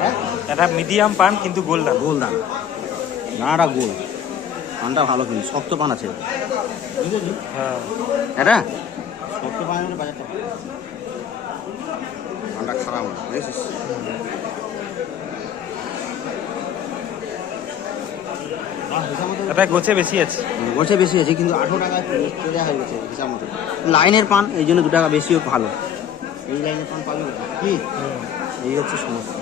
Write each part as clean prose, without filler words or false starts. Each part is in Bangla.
হ্যাঁ, এটা মিডিয়াম পান কিন্তু গোল দাম। গোল দাম, দানাটা গোল, পানটা ভালো কিন্তু শক্ত পান আছে। হ্যাঁ, এটা শক্ত পান বাজারটা পানটা খারাপ না, বুঝেছিস? এটা গোছে বেশি আছে, গোছে বেশি আছে কিন্তু 18 টাকায় চলে হয়ে গেছে হিসাব মতো। লাইনের পান এই জন্য 2 টাকা বেশিও ভালো। এই লাইনের পান পাবি কি, এই হচ্ছে সমস্যা।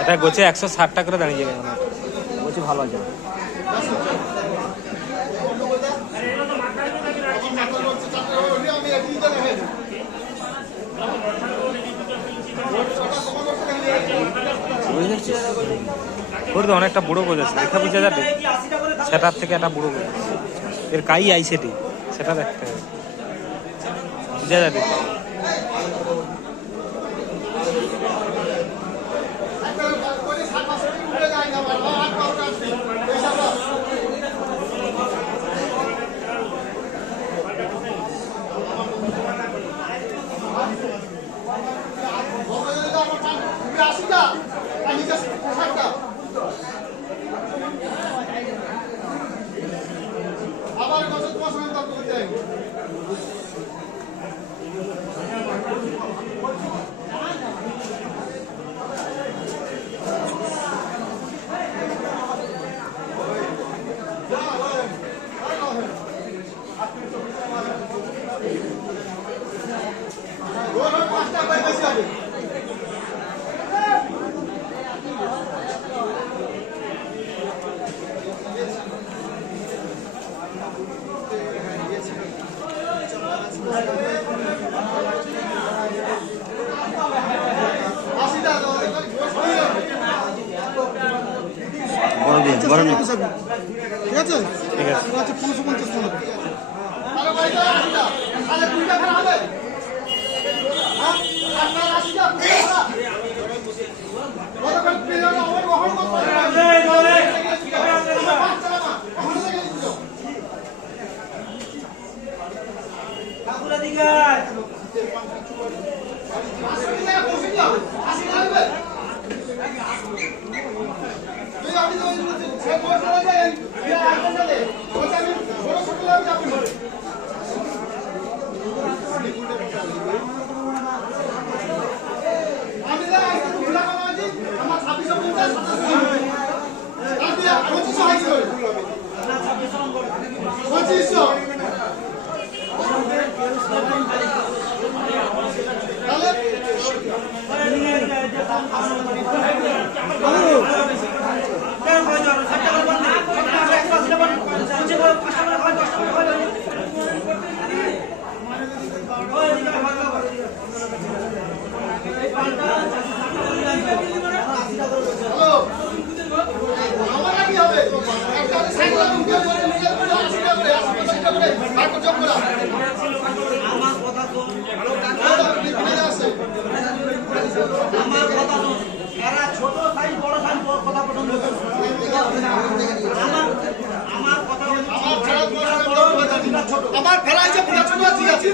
এটা গোছে 160 টাকা করে দাঁড়িয়ে যাবে। গোছে ভালো আছে। ওর তো অনেকটা বুড়ো গোছ আছে, দেখা বুঝা যাবে সেটার থেকে একটা বুড়ো গোছ আছে। এর কাই আইসেটি সেটা দেখতে হবে, বুঝা যাবে। গরম ঠিক আছে, ঠিক আছে। 550 টাকা। আমার ভেড়া আছে পুরো ছোট আছে,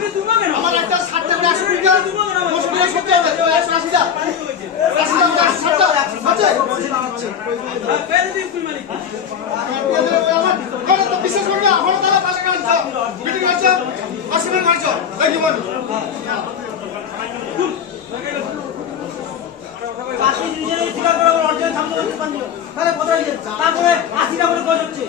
আমার একটা 60 টাকা 80 টাকা 70 টাকা 180 টাকা 80 টাকা আছে আমার আমার তো বিশেষ করে আমার তারা পাশে কাজ মিটিং আছে আসলে মারছ এই জীবন পাশে নিজের ঠিকা করে অর্জন সামনে করতে পারলো তাহলে কোথায় যাচ্ছে, তারপরে 80 টাকা করে গজ হচ্ছে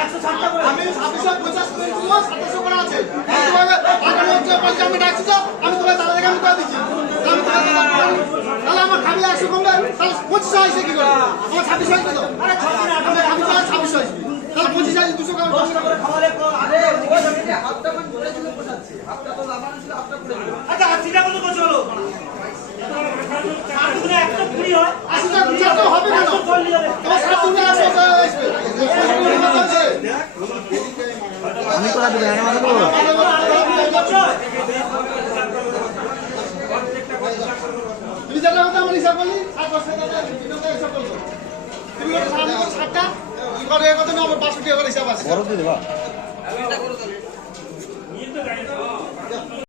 160 টাকা করে। আমি 750 করে দিলো 700 করে আছে তোমাকে আগামী হচ্ছে 50 আমি ডাকছি তো আমি তোমাকে তাহলে দেখে আমি করে দিচ্ছি আমি তাহলে আমার খাবি 100 কমবে তাহলে 25 আইছে কি করে আমার 26 আইছে তো আরে 26 আইছে তাহলে 25 আইছে 200 টাকা 10 টাকা করে খাওয়ালে আরে ওই জমিতে হাতটা মানে ধরে দিলে পোষাচ্ছে, হাতটা তো লাগানো ছিল হাতটা করে দিল। আচ্ছা 80 টাকা তো বসে হলো আর তুমি একটা কুড়ি হয় 80 টাকা দিতে হবে না তোমার 7 দিনে 100 টাকা আসবে আমি করা দেবে আমি মাথা দেবো। তুমি যেটা কথা আমার হিসাব করলি 60 টাকা হিসাব করছো তুমি 60 টাকা কি করে কত না আমার 500 টাকা করে হিসাব আছে বরফ দিয়ে দেবা এটা করো তাহলে